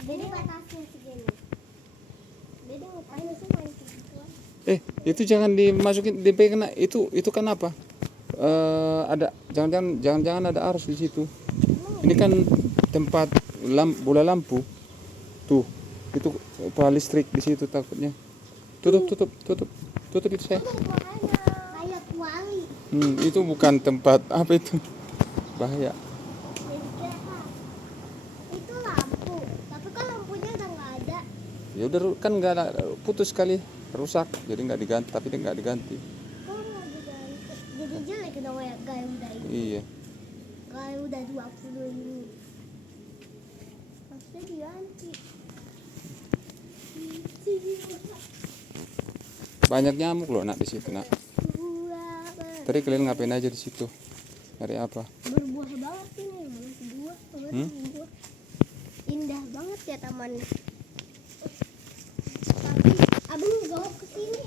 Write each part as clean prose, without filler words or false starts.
Jadi batasnya segini. Jadi ngapain sih main gitu? Itu jangan dimasukin, dipegang. Itu kan apa? Ada jangan-jangan ada arus di situ. Ini kan tempat bola lampu. Tuh, itu apa listrik di situ takutnya. Tutup itu saya. Kayak kuali. Itu bukan tempat apa itu. Bahaya. Itu lampu, tapi kan lampunya udah nggak ada. Ya udah kan nggak ada, putus sekali, rusak, jadi nggak diganti, tapi dia nggak diganti. Kok nggak diganti? Jadi jelek dong ya gaya udah ini. Iya. Gaya udah 20 ini. Pasti diganti. Banyak nyamuk loh nak di situ nak. Tadi kalian ngapain aja di situ? Cari apa? Berbuah banget ini, buah. Indah banget ya taman. Tapi abang gak mau kesini.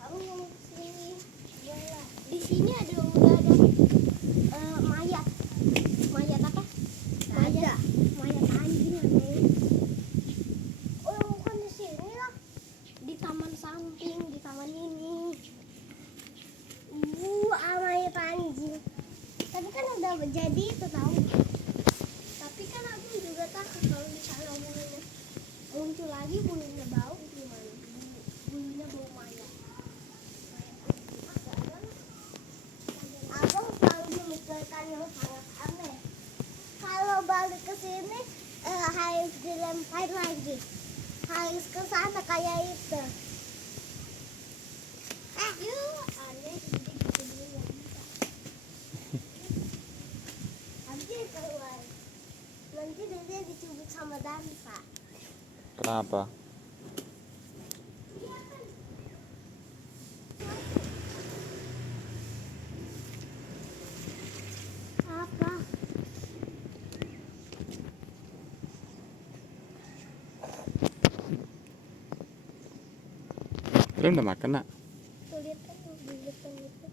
Abang gak mau kesini. Di sini udah ada mayat. Mayat apa? Mayat anjing namanya. Oh bukan di sini lah. Di taman samping, di taman ini. Mayat anjing. Tapi kan udah jadi itu tahu. Tapi kan aku juga takut kalau di sana bulunya muncul lagi, bulunya bau gimana? Bulunya bau mayat. Abang selalu memikirkan yang sangat aneh. Kalau balik ke sini harus dilempar lagi. Harus ke sana kayak itu. Yuk, aneh jadi gitu dulu nggak bisa. Nanti keluar. Nanti dia dicubit sama Dansa. Kenapa? Apa? Kalian udah makan nak? Tuh lihat kan di depan itu.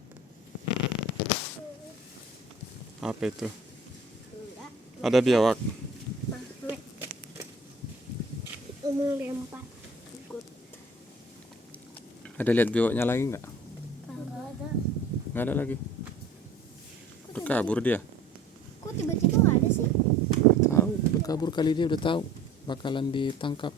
Apa itu? Enggak. Ada biawak. Magnet. Itu melempar. Ikut. Ada lihat biawaknya lagi nggak? Enggak ada. Nggak ada lagi. Udah kabur dia. Kok tiba-tiba nggak ada sih? Tahu, udah kabur kali dia udah tahu bakalan ditangkap.